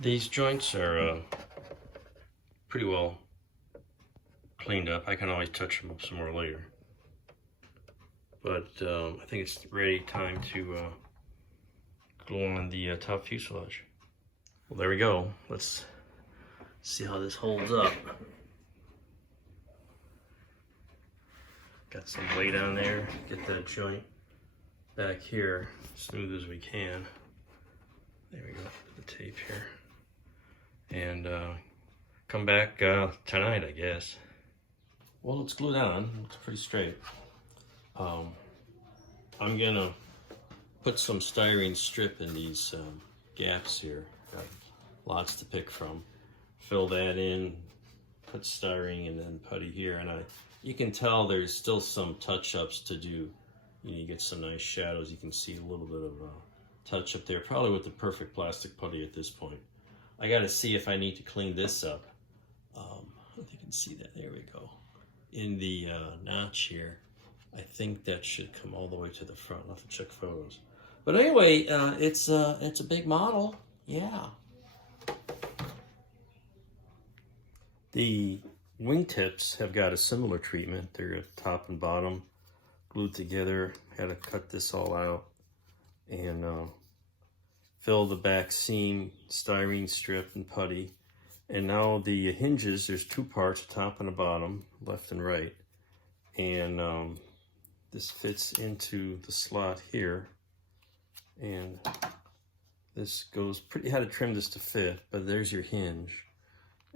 These joints are pretty well cleaned up. I can always touch them up some more later. But I think it's ready time to glue on the top fuselage. Well, there we go. Let's see how this holds up. Got some weight on there. Get that joint back here smooth as we can. There we go. Put the tape here. And come back tonight, I guess. Well, it's glued on. It's pretty straight. I'm gonna put some styrene strip in these gaps here. Got lots to pick from. Fill that in, put styrene and then putty here, and you can tell there's still some touch-ups to do. You get some nice shadows. You can see a little bit of touch up there, probably with the perfect plastic putty at this point. I got to see if I need to clean this up. I think you can see that. There we go. In the notch here, I think that should come all the way to the front. I'll have to check photos. But anyway, it's a big model. Yeah. The wingtips have got a similar treatment. They're at top and bottom glued together. Had to cut this all out and fill the back seam, styrene strip and putty. And now the hinges, there's two parts, top and a bottom, left and right. And this fits into the slot here. And this goes pretty, had to trim this to fit, but there's your hinge.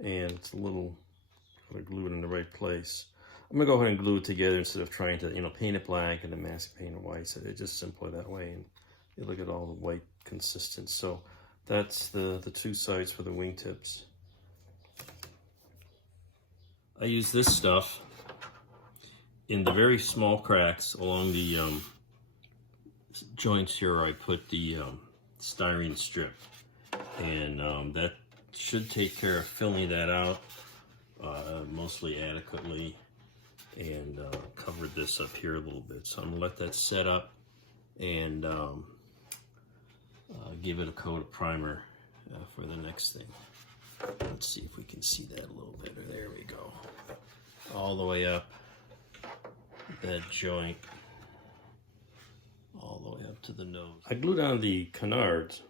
And it's a little, gotta glue it in the right place. I'm gonna go ahead and glue it together instead of trying to, paint it black and then mask paint it white. So it's just simpler that way. And you look at all the white consistent. So that's the two sides for the wingtips. I use this stuff in the very small cracks along the joints here where I put the styrene strip. And that should take care of filling that out mostly adequately, and covered this up here a little bit. So I'm gonna let that set up and give it a coat of primer for the next thing. Let's see if we can see that a little better. There we go. All the way up that joint, all the way up to the nose. I glued on the canards,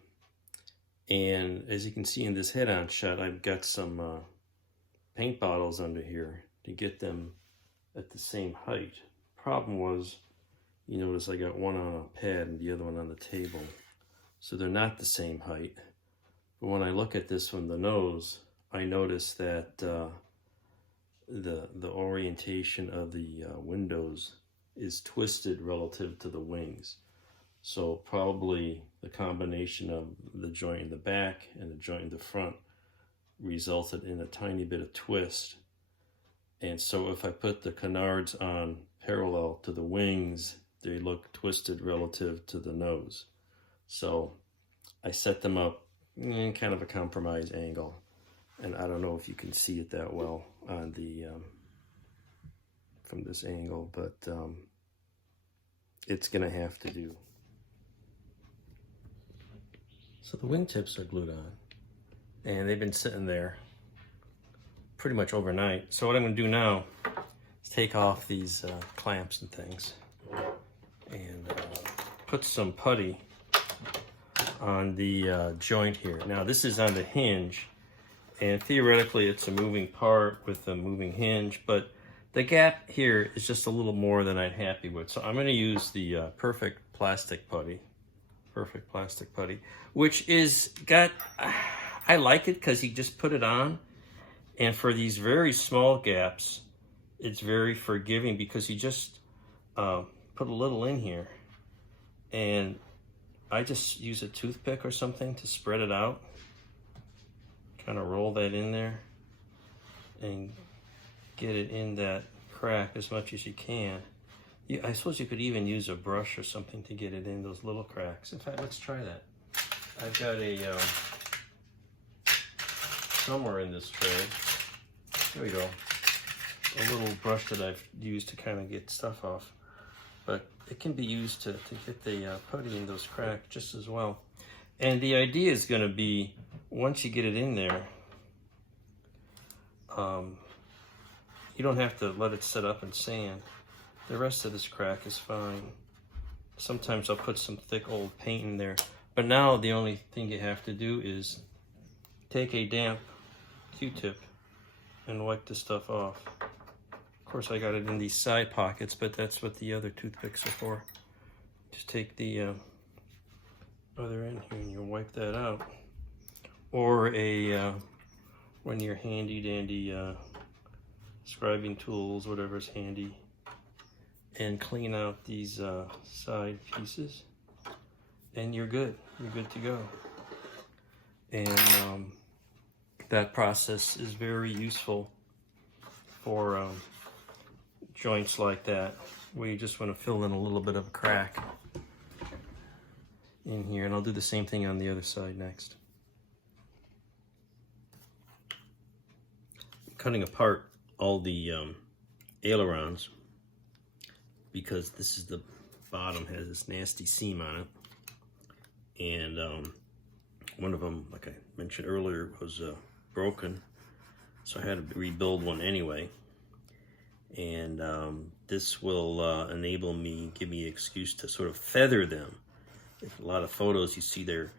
and as you can see in this head-on shot, I've got some paint bottles under here to get them at the same height. Problem was, you notice I got one on a pad and the other one on the table. So they're not the same height. But when I look at this from the nose, I notice that the orientation of the windows is twisted relative to the wings. So probably the combination of the joint in the back and the joint in the front resulted in a tiny bit of twist. And so if I put the canards on parallel to the wings, they look twisted relative to the nose. So I set them up in kind of a compromise angle. And I don't know if you can see it that well on the from this angle, but it's gonna have to do. So the wingtips are glued on, and they've been sitting there pretty much overnight. So what I'm gonna do now is take off these clamps and things and put some putty on the joint here. Now this is on the hinge, and theoretically it's a moving part with a moving hinge, but the gap here is just a little more than I'm happy with. So I'm gonna use the perfect plastic putty, which is got, I like it because you just put it on, and for these very small gaps, it's very forgiving because you just put a little in here, and I just use a toothpick or something to spread it out, kind of roll that in there and get it in that crack as much as you can. I suppose you could even use a brush or something to get it in those little cracks. In fact, let's try that. I've got a, somewhere in this tray, there we go, a little brush that I've used to kind of get stuff off. But it can be used to get the putty in those cracks just as well. And the idea is going to be, once you get it in there, you don't have to let it set up in sand. The rest of this crack is fine. Sometimes I'll put some thick old paint in there. But now the only thing you have to do is take a damp Q-tip and wipe the stuff off. Of course, I got it in these side pockets, but that's what the other toothpicks are for. Just take the other end here and you'll wipe that out. Or when you're handy dandy scribing tools, whatever's handy, and clean out these side pieces, and you're good. You're good to go. And that process is very useful for joints like that, where you just want to fill in a little bit of a crack in here. And I'll do the same thing on the other side next. Cutting apart all the ailerons, because this is the bottom, has this nasty seam on it, and one of them, like I mentioned earlier, was broken, so I had to rebuild one anyway. And this will enable me, give me an excuse to sort of feather them. If a lot of photos you see they're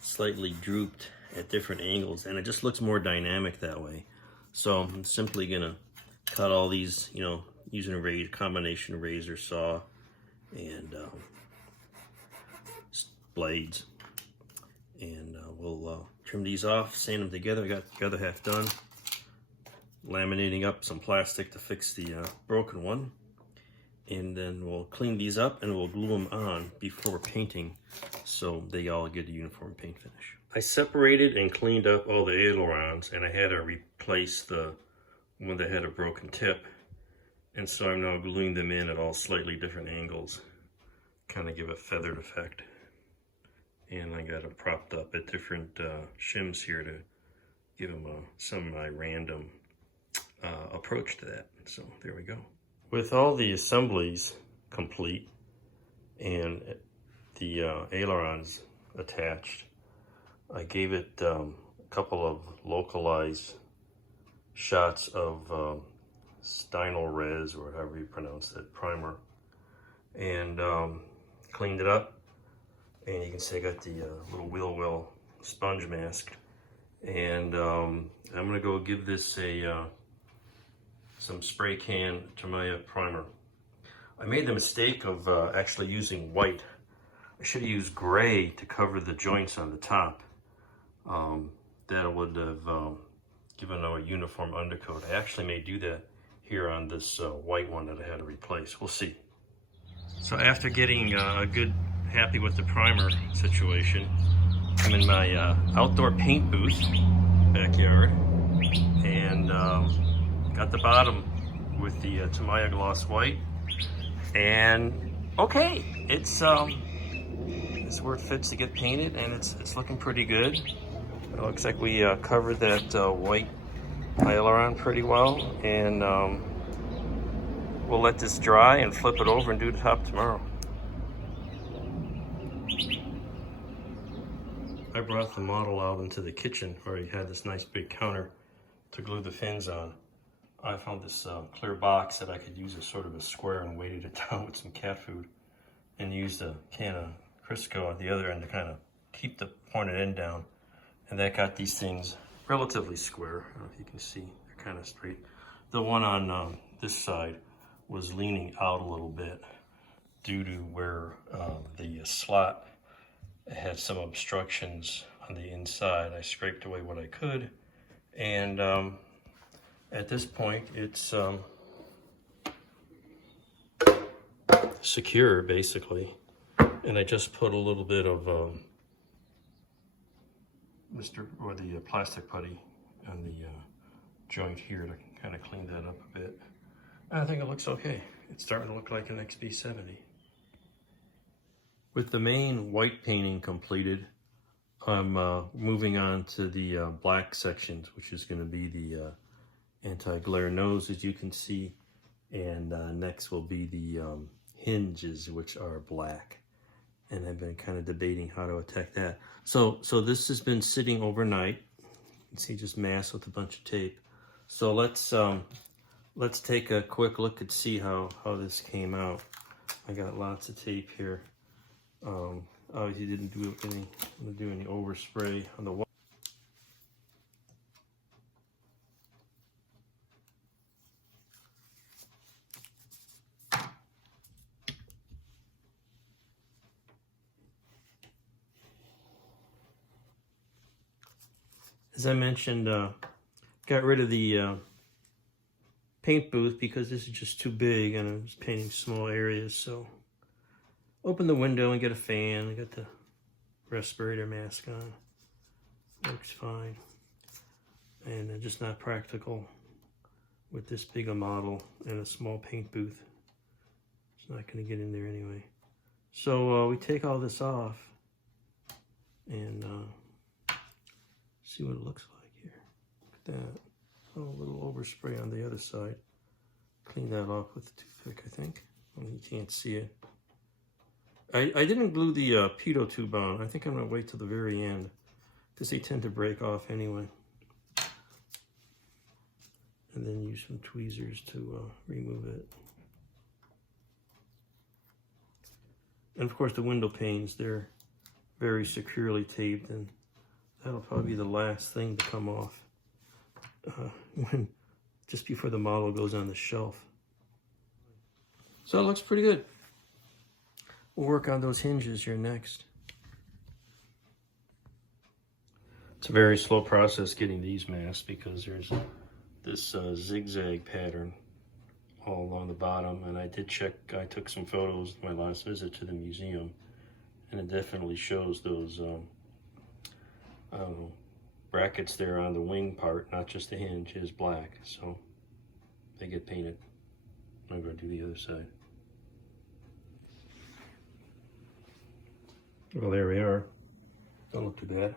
slightly drooped at different angles, and it just looks more dynamic that way. So I'm simply gonna cut all these, you know, using a combination razor saw and blades, and we'll trim these off, sand them together. I got the other half done, laminating up some plastic to fix the broken one, and then we'll clean these up and we'll glue them on before painting so they all get a uniform paint finish. I separated and cleaned up all the ailerons, and I had to replace the one that had a broken tip, and so I'm now gluing them in at all slightly different angles, kind of give a feathered effect. And I got them propped up at different shims here to give them some of my random approach to that. So there we go. With all the assemblies complete and the ailerons attached, I gave it a couple of localized shots of Stynol Res, or however you pronounce that, primer, and cleaned it up. And you can see I got the little wheel well sponge mask, and I'm gonna go give this a some spray can Tamiya primer. I made the mistake of actually using white. I should have used gray to cover the joints on the top. That would have given a uniform undercoat. I actually may do that here on this white one that I had to replace. We'll see. So after getting happy with the primer situation, I'm in my outdoor paint booth, backyard, and got the bottom with the Tamiya gloss white, and okay, it's where it fits to get painted, and it's looking pretty good. It looks like we covered that white aileron pretty well, and we'll let this dry and flip it over and do the top tomorrow. I brought the model out into the kitchen where he had this nice big counter to glue the fins on. I found this clear box that I could use as sort of a square and weighted it down with some cat food, and used a can of Crisco at the other end to kind of keep the pointed end down. And that got these things relatively square. I don't know if you can see, they're kind of straight. The one on this side was leaning out a little bit due to where the slot had some obstructions on the inside. I scraped away what I could, and at this point it's secure basically, and I just put a little bit of the plastic putty on the joint here to kind of clean that up a bit. And I think it looks okay. It's starting to look like an XB70. With the main white painting completed, I'm moving on to the black sections, which is going to be the anti-glare nose, as you can see, and next will be the hinges, which are black. and I've been kind of debating how to attack that. So this has been sitting overnight. You can see just mass with a bunch of tape. So let's take a quick look and see how this came out. I got lots of tape here. Obviously didn't do any overspray on the wall. As I mentioned, got rid of the paint booth because this is just too big and I was painting small areas. So open the window and get a fan. I got the respirator mask on. Works fine. And just not practical with this big a model and a small paint booth. It's not going to get in there anyway. So we take all this off and see what it looks like here. Look at that. Oh, a little overspray on the other side. Clean that off with a toothpick, I think. Well, you can't see it. I didn't glue the pitot tube on. I think I'm going to wait till the very end because they tend to break off anyway. And then use some tweezers to remove it. And of course the window panes, they're very securely taped, and that'll probably be the last thing to come off just before the model goes on the shelf. So it looks pretty good. We'll work on those hinges here next. It's a very slow process getting these masked because there's this zigzag pattern all along the bottom, and I did check, I took some photos my last visit to the museum, and it definitely shows those brackets there on the wing part, not just the hinge, is black, so they get painted. I'm going to do the other side. Well, there we are. Don't look too bad.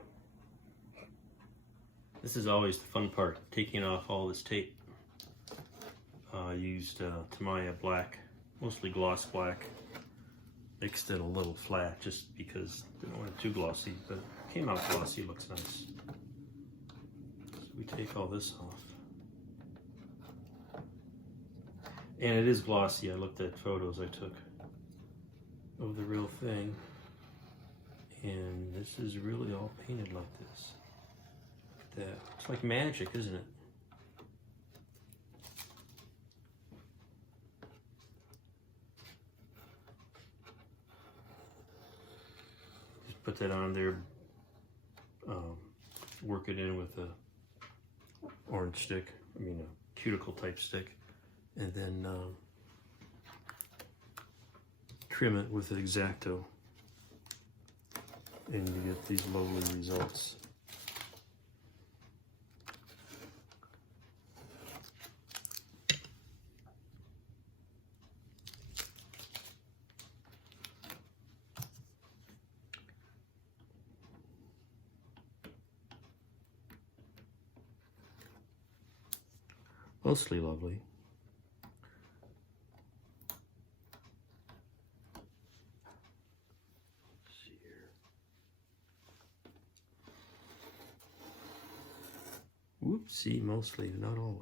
This is always the fun part, taking off all this tape. I used Tamiya black, mostly gloss black. Mixed it a little flat just because I didn't want it too glossy, but it came out glossy, looks nice. So we take all this off. And it is glossy. I looked at photos I took of the real thing. And this is really all painted like this. Look at that. It's like magic, isn't it? Just put that on there. Work it in with a orange stick. I mean a cuticle type stick. And then trim it with an X-Acto. And you get these lovely results. Mostly lovely. Whoopsie, mostly, not always.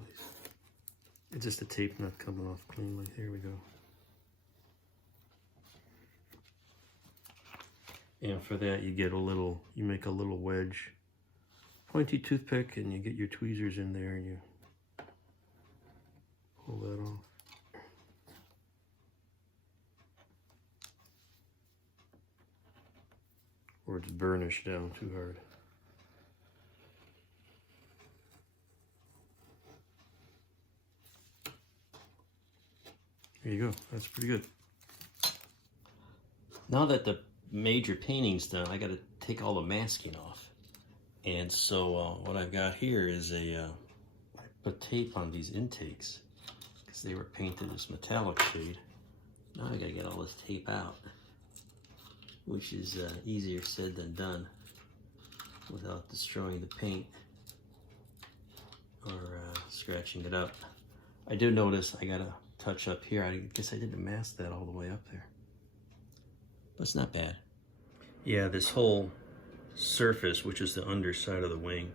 It's just the tape not coming off cleanly. Here we go. And for that, you get a little, you make a little wedge, pointy toothpick, and you get your tweezers in there and you pull that off. Or it's burnished down too hard. There you go, that's pretty good. Now that the major painting's done, I gotta take all the masking off. And so what I've got here is I put tape on these intakes because they were painted this metallic shade. Now I gotta get all this tape out, which is easier said than done without destroying the paint or scratching it up. I do notice I gotta touch up here. I guess I didn't mask that all the way up there. But it's not bad. Yeah, this whole surface, which is the underside of the wing,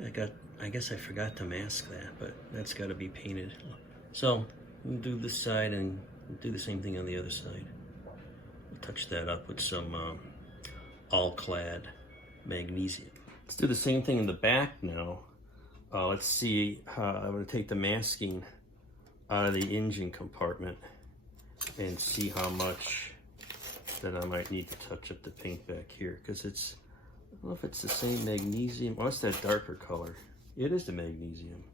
I guess I forgot to mask that, but that's got to be painted. So we'll do this side and do the same thing on the other side. We'll touch that up with some all-clad magnesium. Let's do the same thing in the back now. Let's see how I'm going to take the masking out of the engine compartment and see how much that I might need to touch up the paint back here, because it's, I don't know if it's the same magnesium. Oh, it's that darker color. It is the magnesium.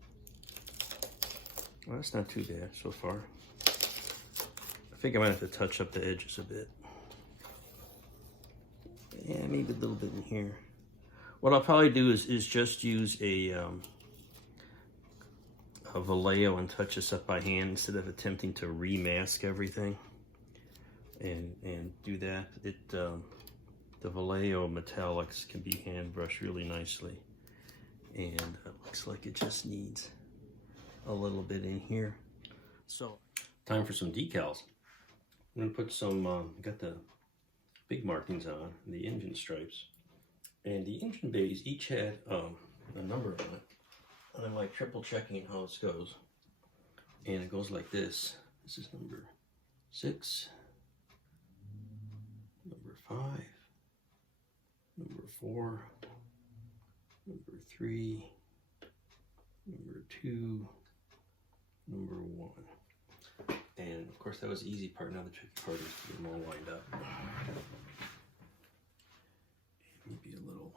Well, that's not too bad so far. I think I might have to touch up the edges a bit. Yeah, maybe a little bit in here. What I'll probably do is just use a Vallejo and touch this up by hand instead of attempting to remask everything and do that. The Vallejo metallics can be hand brushed really nicely, and it looks like it just needs a little bit in here. So time for some decals. I'm gonna put some got the big markings on the engine stripes, and the engine bays each had a number on it. And I'm like triple checking how this goes. And it goes like this. This is number 6, number 5, number 4, number 3, number 2, number 1. And of course that was the easy part. Now the tricky part is to get them all lined up. Maybe a little.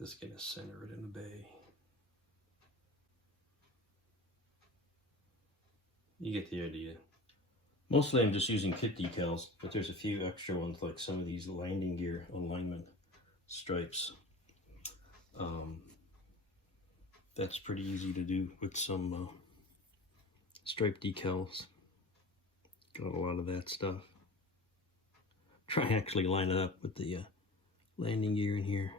Just gonna center it in the bay. You get the idea. Mostly I'm just using kit decals, but there's a few extra ones like some of these landing gear alignment stripes. That's pretty easy to do with some stripe decals. Got a lot of that stuff. Try and actually line it up with the landing gear in here,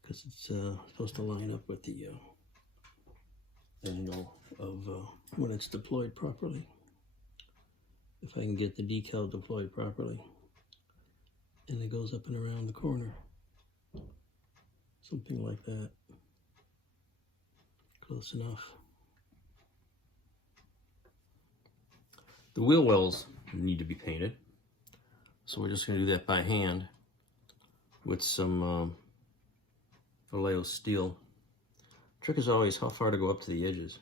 because it's supposed to line up with the angle of when it's deployed properly. If I can get the decal deployed properly, and it goes up and around the corner, something like that. Close enough. The wheel wells need to be painted, so we're just going to do that by hand with some Vallejo steel. Trick is always how far to go up to the edges,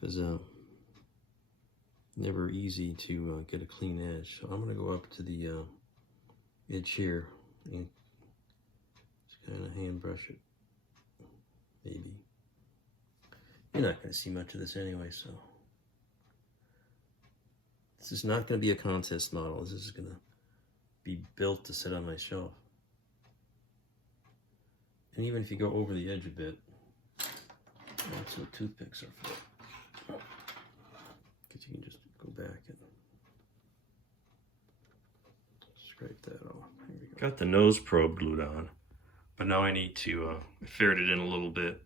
because never easy to get a clean edge. So I'm going to go up to the edge here and just kind of hand brush it. Maybe. You're not going to see much of this anyway, so this is not going to be a contest model. This is going to be built to sit on my shelf. And even if you go over the edge a bit, that's what toothpicks are for. Because you can just go back and scrape that off. Here we go. Got the nose probe glued on, but now I need to ferret it in a little bit.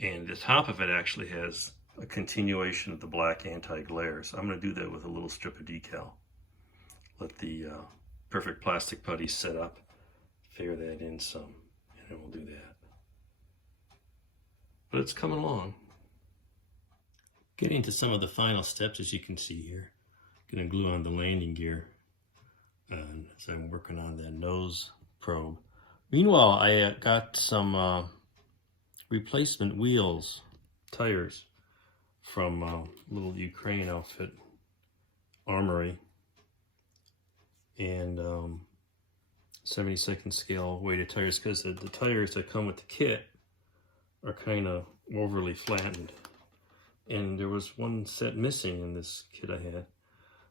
And the top of it actually has a continuation of the black anti-glare. So I'm going to do that with a little strip of decal. Let the perfect plastic putty set up, ferre that in some, and then we'll do that. But it's coming along. Getting to some of the final steps, as you can see here. Going to glue on the landing gear and as I'm working on that nose probe. Meanwhile, I got some replacement wheels, tires, from little Ukraine outfit, Armory, and 72nd scale weighted tires, because the tires that come with the kit are kind of overly flattened, and there was one set missing in this kit I had.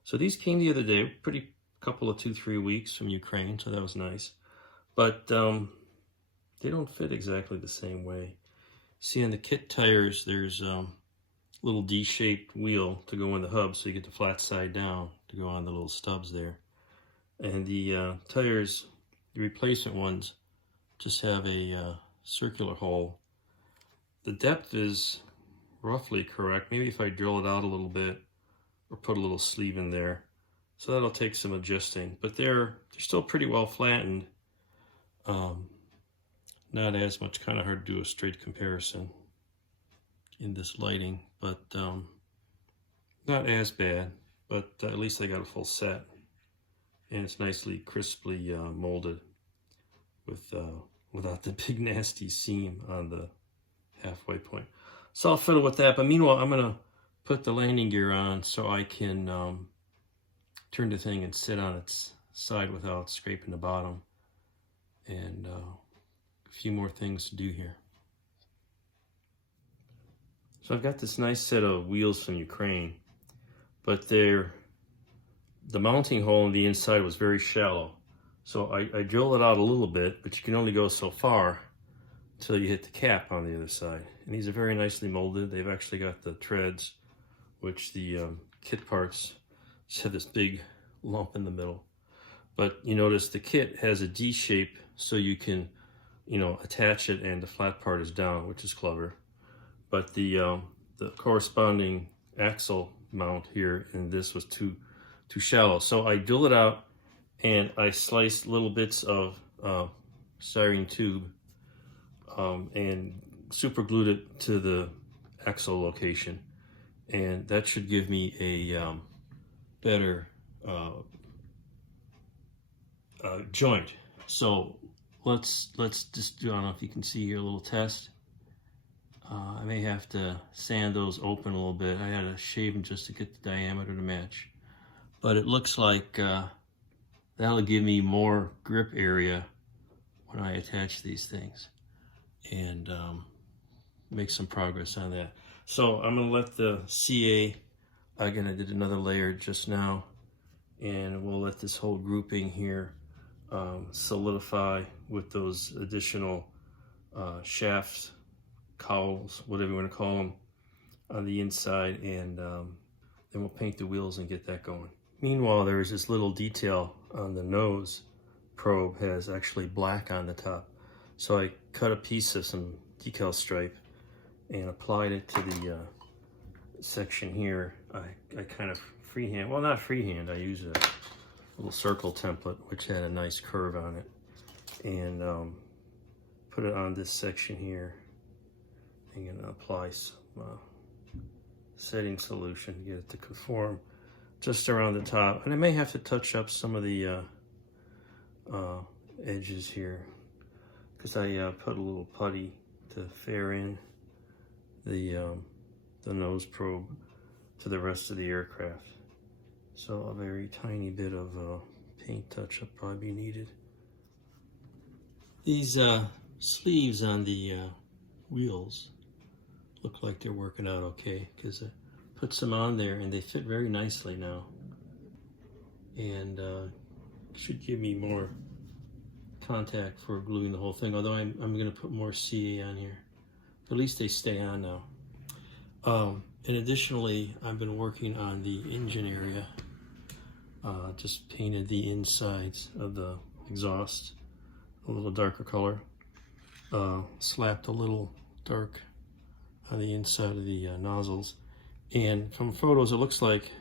So these came the other day, pretty couple of 2-3 weeks from Ukraine, so that was nice. But they don't fit exactly the same way. See, on the kit tires, there's a little D-shaped wheel to go in the hub, so you get the flat side down to go on the little stubs there. And the tires, the replacement ones, just have a circular hole. The depth is roughly correct. Maybe if I drill it out a little bit or put a little sleeve in there, So that'll take some adjusting, but they're still pretty well flattened. Not as much, kind of hard to do a straight comparison in this lighting, but not as bad, but at least I got a full set. And it's nicely crisply molded with without the big nasty seam on the halfway point. So I'll fiddle with that, but meanwhile I'm gonna put the landing gear on so I can turn the thing and sit on its side without scraping the bottom. And a few more things to do here. So I've got this nice set of wheels from Ukraine, but the mounting hole on the inside was very shallow. So I drilled it out a little bit, but you can only go so far until you hit the cap on the other side. And these are very nicely molded. They've actually got the treads, which the kit parts just have this big lump in the middle. But you notice the kit has a D shape, so you can, you know, attach it and the flat part is down, which is clever. But the corresponding axle mount here in this was too shallow. So I drilled it out and I sliced little bits of styrene tube and super glued it to the axle location. And that should give me a better joint. So let's just do, I don't know if you can see here, a little test. I may have to sand those open a little bit. I had to shave them just to get the diameter to match. But it looks like that'll give me more grip area when I attach these things, and make some progress on that. So I'm gonna let the CA, again I did another layer just now, and we'll let this whole grouping here solidify with those additional shafts, cowls, whatever you want to call them, on the inside, and then we'll paint the wheels and get that going. Meanwhile, there's this little detail on the nose probe, has actually black on the top. So I cut a piece of some decal stripe and applied it to the section here. I kind of freehand, well not freehand, I used a little circle template which had a nice curve on it, and put it on this section here. I'm gonna apply some setting solution to get it to conform just around the top, and I may have to touch up some of the edges here because I put a little putty to fair in the nose probe to the rest of the aircraft. So a very tiny bit of paint touch up probably be needed. These sleeves on the wheels look like they're working out okay, because I put some on there and they fit very nicely now, and should give me more contact for gluing the whole thing, although I'm going to put more CA on here, but at least they stay on now. And additionally, I've been working on the engine area. Just painted the insides of the exhaust a little darker color, slapped a little dark on the inside of the nozzles, and from photos it looks like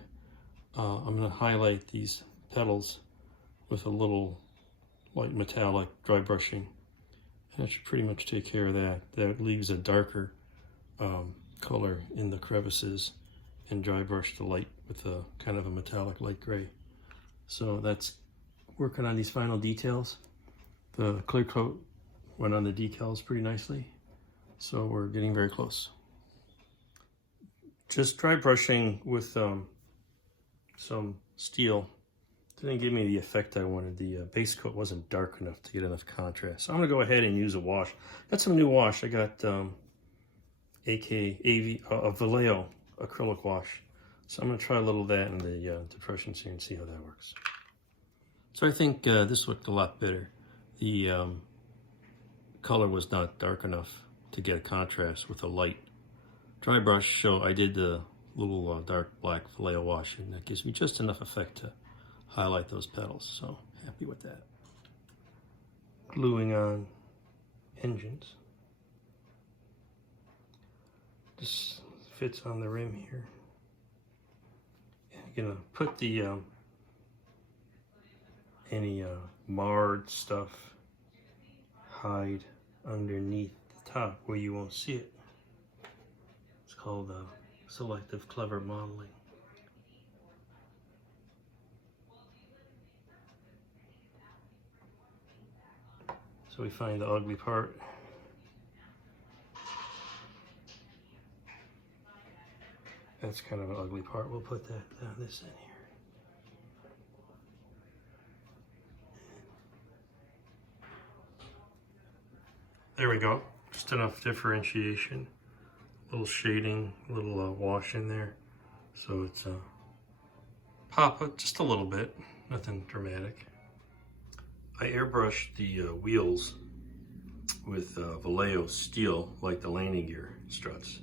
I'm going to highlight these pedals with a little light metallic dry brushing, and that should pretty much take care of that. That leaves a darker color in the crevices, and dry brush the light with a kind of a metallic light gray. So that's working on these final details. The clear coat went on the decals pretty nicely, so we're getting very close. Just dry brushing with some steel didn't give me the effect I wanted. The base coat wasn't dark enough to get enough contrast. So I'm gonna go ahead and use a wash. Got some new wash. I got a Vallejo acrylic wash. So I'm gonna try a little of that in the depression here and see how that works. So I think this looked a lot better. The color was not dark enough to get a contrast with a light dry brush. So I did the little dark black Vallejo wash, and that gives me just enough effect to highlight those pedals. So happy with that. Gluing on engines. Just fits on the rim here. And I'm gonna put the any marred stuff hide underneath the top where you won't see it. It's called selective clever modeling. So we find the ugly part. That's kind of an ugly part. We'll put this in here. There we go. Just enough differentiation. A little shading, a little wash in there. So it's pop it just a little bit. Nothing dramatic. I airbrushed the wheels with Vallejo steel, like the landing gear struts.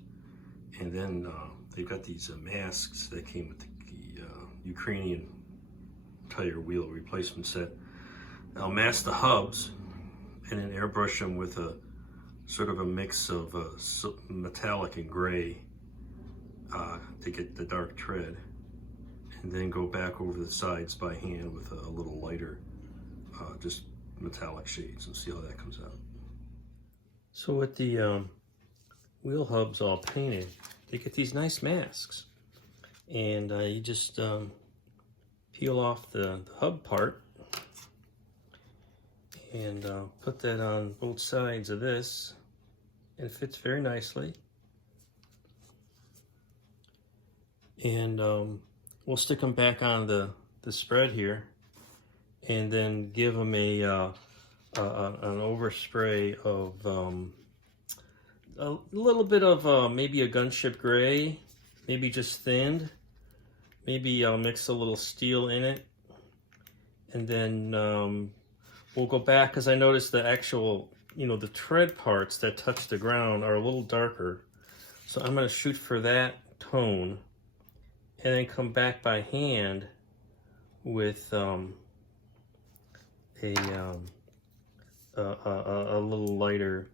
And then they've got these masks that came with the Ukrainian tire wheel replacement set. I'll mask the hubs and then airbrush them with a sort of a mix of metallic and gray to get the dark tread, and then go back over the sides by hand with a little lighter just metallic shades and see how that comes out. So with the wheel hubs all painted, you get these nice masks, and you just peel off the hub part and put that on both sides of this, and it fits very nicely. And we'll stick them back on the spread here, and then give them an overspray of a little bit of maybe a gunship gray, maybe just thinned. Maybe I'll mix a little steel in it, and then we'll go back, because I noticed the actual, the tread parts that touch the ground are a little darker. So I'm going to shoot for that tone, and then come back by hand with a little lighter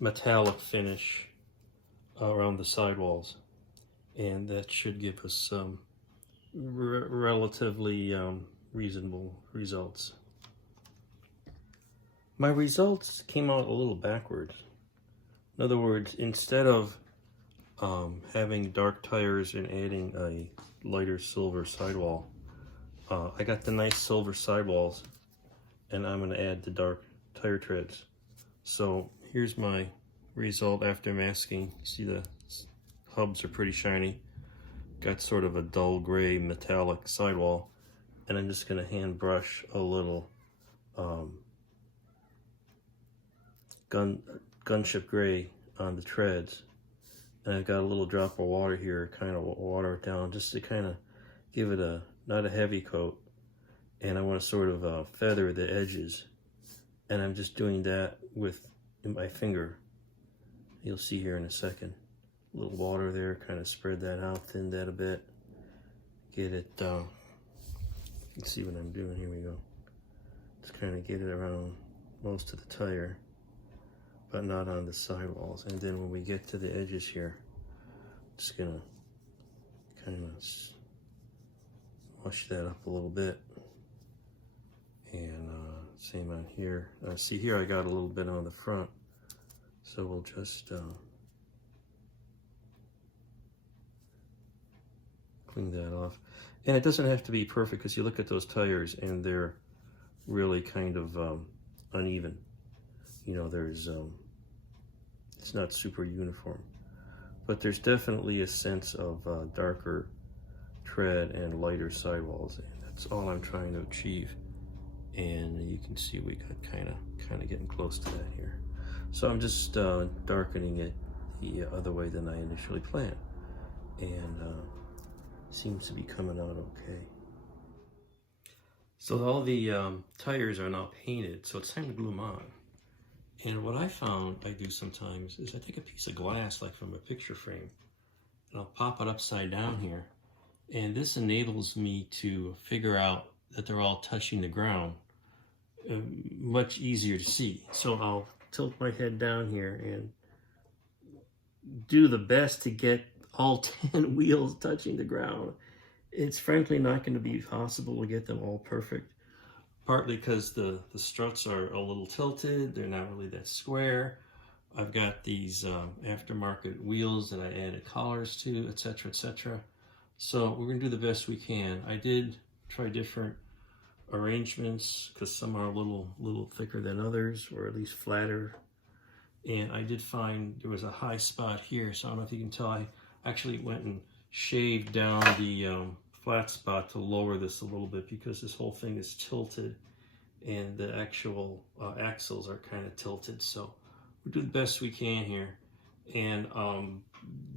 metallic finish around the sidewalls, and that should give us some relatively reasonable results. My results came out a little backwards. In other words, instead of having dark tires and adding a lighter silver sidewall, I got the nice silver sidewalls, and I'm going to add the dark tire treads. So here's my result after masking. You see the hubs are pretty shiny. Got sort of a dull gray metallic sidewall, and I'm just going to hand brush a little gunship gray on the treads, and I've got a little drop of water here, kind of water it down just to kind of give it not a heavy coat, and I want to sort of feather the edges, and I'm just doing that with my finger. You'll see here in a second. A little water there, kind of spread that out, thin that a bit, get it you can see what I'm doing. Here we go. Just kind of get it around most of the tire, but not on the sidewalls. And then when we get to the edges here, just gonna kind of mush that up a little bit. And same on here. See here, I got a little bit on the front, so we'll just clean that off. And it doesn't have to be perfect, because you look at those tires and they're really kind of uneven. There's it's not super uniform, but there's definitely a sense of darker tread and lighter sidewalls, and that's all I'm trying to achieve. And you can see we got kind of getting close to that here. So I'm just darkening it the other way than I initially planned, and seems to be coming out okay. So all the tires are now painted, so it's time to glue them on. And what I found I do sometimes is I take a piece of glass, like from a picture frame, and I'll pop it upside down here, and this enables me to figure out that they're all touching the ground. Much easier to see. So I'll tilt my head down here and do the best to get all 10 wheels touching the ground. It's frankly not going to be possible to get them all perfect, partly because the struts are a little tilted. They're not really that square. I've got these aftermarket wheels that I added collars to, etc., etc. So we're going to do the best we can. I did try different arrangements because some are a little thicker than others, or at least flatter. And I did find there was a high spot here, so I don't know if you can tell. I actually went and shaved down the flat spot to lower this a little bit because this whole thing is tilted and the actual axles are kind of tilted. So we'll do the best we can here. And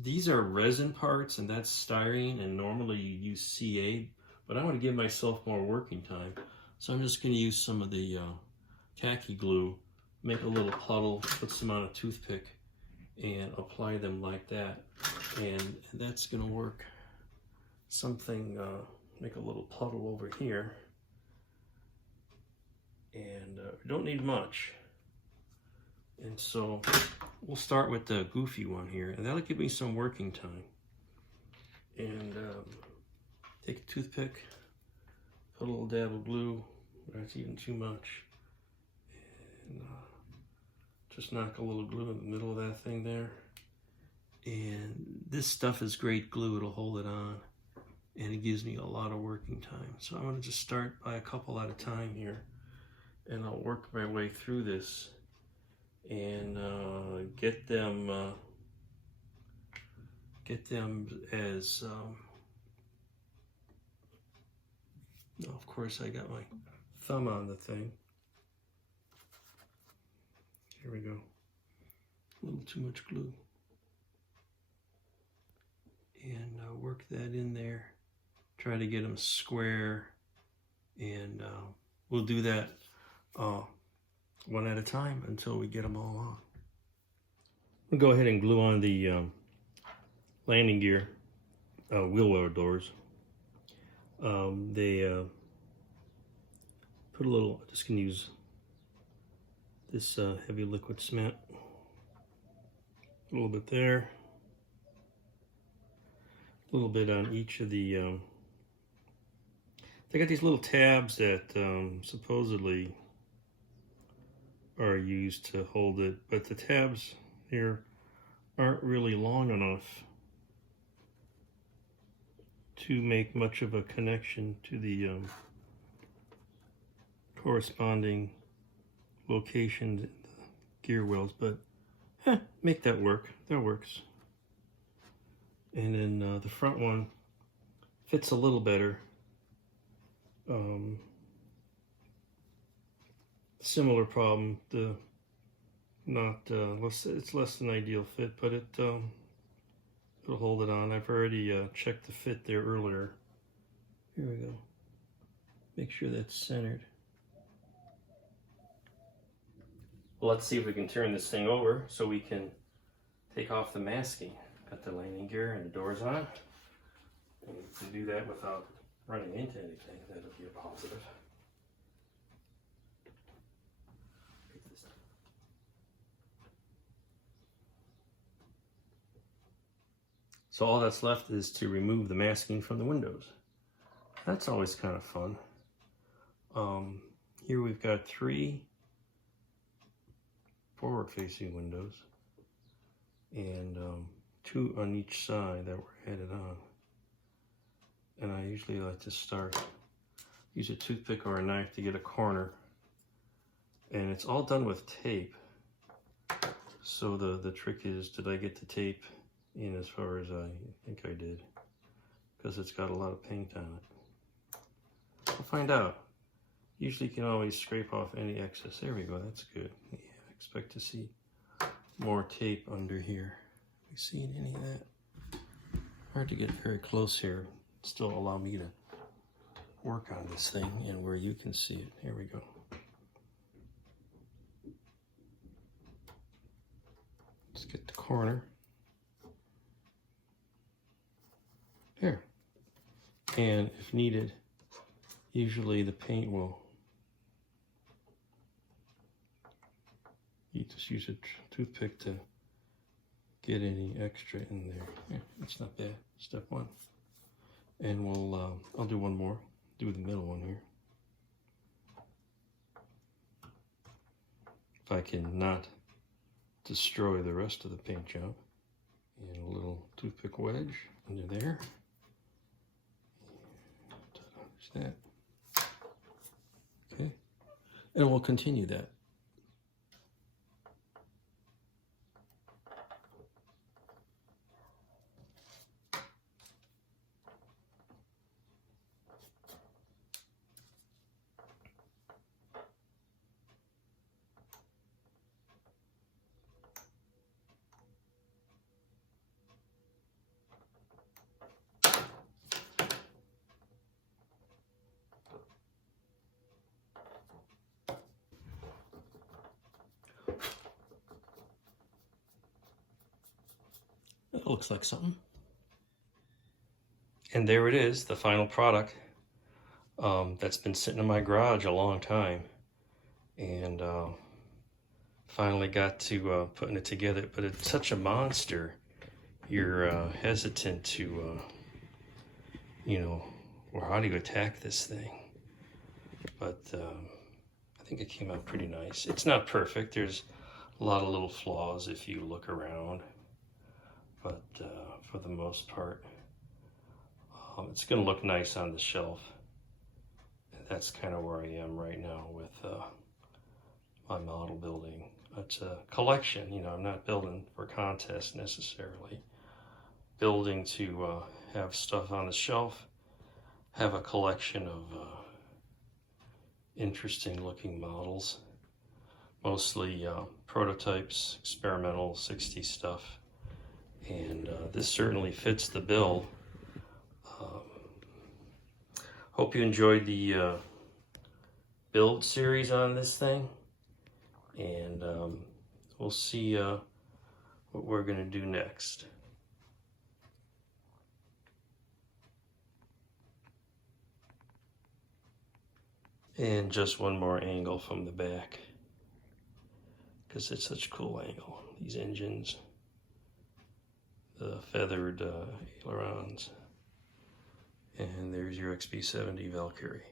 these are resin parts and that's styrene, and normally you use CA, but I want to give myself more working time. So I'm just going to use some of the khaki glue, make a little puddle, put some on a toothpick, and apply them like that. And that's going to work. Something, make a little puddle over here. And we don't need much. And so we'll start with the goofy one here, and that'll give me some working time. And take a toothpick, put a little dab of glue, that's even too much. And just knock a little glue in the middle of that thing there. And this stuff is great glue, it'll hold it on. And it gives me a lot of working time. So I'm gonna just start by a couple at a time here. And I'll work my way through this and get them as, oh, of course I got my thumb on the thing. Here we go. A little too much glue. And work that in there. Try to get them square, and we'll do that one at a time until we get them all on. We'll go ahead and glue on the landing gear wheel well doors. They put a little, just gonna use this heavy liquid cement, a little bit there, a little bit on each of the they got these little tabs that supposedly are used to hold it, but the tabs here aren't really long enough to make much of a connection to the corresponding locations in the gear wells, but make that work. That works. And then the front one fits a little better. Similar problem, it's less than ideal fit, but it'll hold it on. I've already checked the fit there earlier. Here we go. Make sure that's centered. Well, let's see if we can turn this thing over so we can take off the masking. Got the landing gear and the doors on. And we can do that without running into anything. That'll be a positive. So all that's left is to remove the masking from the windows. That's always kind of fun. Here we've got 3 forward-facing windows and 2 on each side that were added on. And I usually like to use a toothpick or a knife to get a corner. And it's all done with tape. So the trick is, did I get the tape in as far as I think I did? Because it's got a lot of paint on it. We'll find out. Usually you can always scrape off any excess. There we go, that's good. Yeah, I expect to see more tape under here. Have we seen any of that? Hard to get very close here. Still allow me to work on this thing and where you can see it. Here we go. Let's get the corner. There. And if needed, usually the paint will, you just use a toothpick to get any extra in there. Yeah, that's not bad. Step 1. And I'll do one more, do the middle one here. if I can not destroy the rest of the paint job. And a little toothpick wedge under there. There's that. Okay, and we'll continue that. That looks like something. And there it is, the final product. That's been sitting in my garage a long time. And finally got to putting it together. But it's such a monster, you're hesitant to, you know, or how do you attack this thing? But I think it came out pretty nice. It's not perfect. There's a lot of little flaws if you look around. But for the most part, it's going to look nice on the shelf. And that's kind of where I am right now with my model building. It's a collection, you know, I'm not building for contest necessarily. Building to have stuff on the shelf, have a collection of interesting looking models. Mostly prototypes, experimental 60s stuff. And this certainly fits the bill. Hope you enjoyed the build series on this thing. And we'll see what we're going to do next. And just one more angle from the back, because it's such a cool angle. These engines, the feathered ailerons, and there's your XB70 Valkyrie.